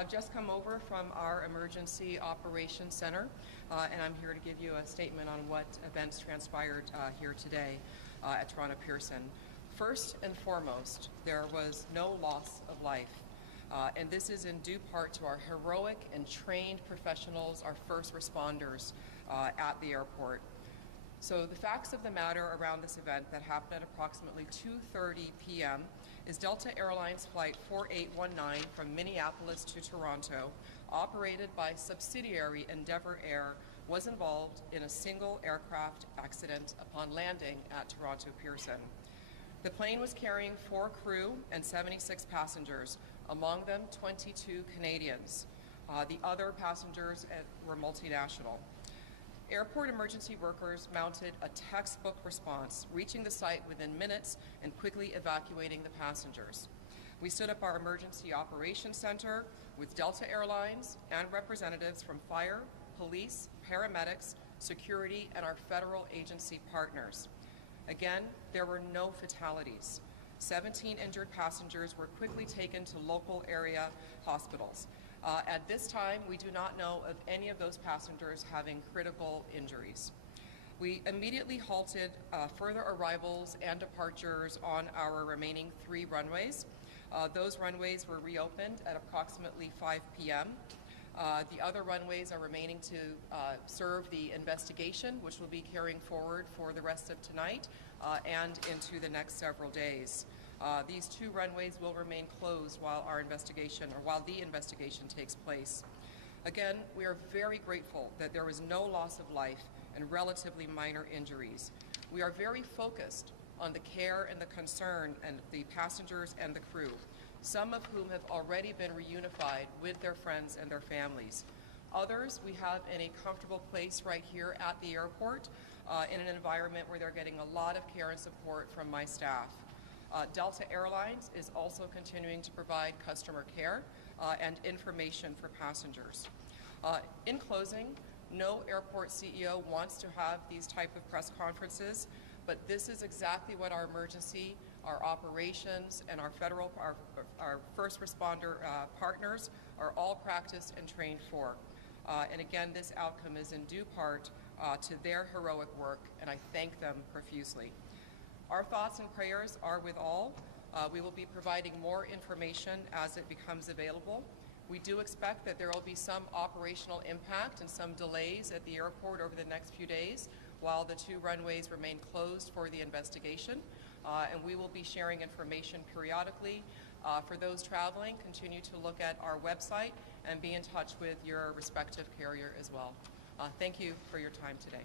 I've just come over from our Emergency Operations Center, and I'm here to give you a statement on what events transpired here today at Toronto Pearson. First and foremost, there was no loss of life, and this is in due part to our heroic and trained professionals, our first responders at the airport. So the facts of the matter around this event that happened at approximately 2:30 p.m. is Delta Airlines Flight 4819 from Minneapolis to Toronto, operated by subsidiary Endeavour Air, was involved in a single aircraft accident upon landing at Toronto Pearson. The plane was carrying 4 crew and 76 passengers, among them 22 Canadians. The other passengers were multinational. Airport emergency workers mounted a textbook response, reaching the site within minutes and quickly evacuating the passengers. We stood up our Emergency Operations Center with Delta Airlines and representatives from fire, police, paramedics, security, and our federal agency partners. Again, there were no fatalities. 17 injured passengers were quickly taken to local area hospitals. At this time, we do not know of any of those passengers having critical injuries. We immediately halted further arrivals and departures on our remaining 3 runways. Those runways were reopened at approximately 5 p.m. The other runways are remaining to serve the investigation, which will be carrying forward for the rest of tonight and into the next several days. These 2 runways will remain closed while the investigation takes place. Again, we are very grateful that there was no loss of life and relatively minor injuries. We are very focused on the care and the concern and the passengers and the crew, some of whom have already been reunified with their friends and their families. Others we have in a comfortable place right here at the airport in an environment where they're getting a lot of care and support from my staff. Delta Airlines is also continuing to provide customer care and information for passengers. In closing, no airport CEO wants to have these type of press conferences, but this is exactly what our emergency, our operations, and our first responder partners are all practiced and trained for. And again, this outcome is in due part to their heroic work, and I thank them profusely. Our thoughts and prayers are with all. We will be providing more information as it becomes available. We do expect that there will be some operational impact and some delays at the airport over the next few days while the 2 runways remain closed for the investigation. And we will be sharing information periodically. For those traveling, continue to look at our website and be in touch with your respective carrier as well. Thank you for your time today.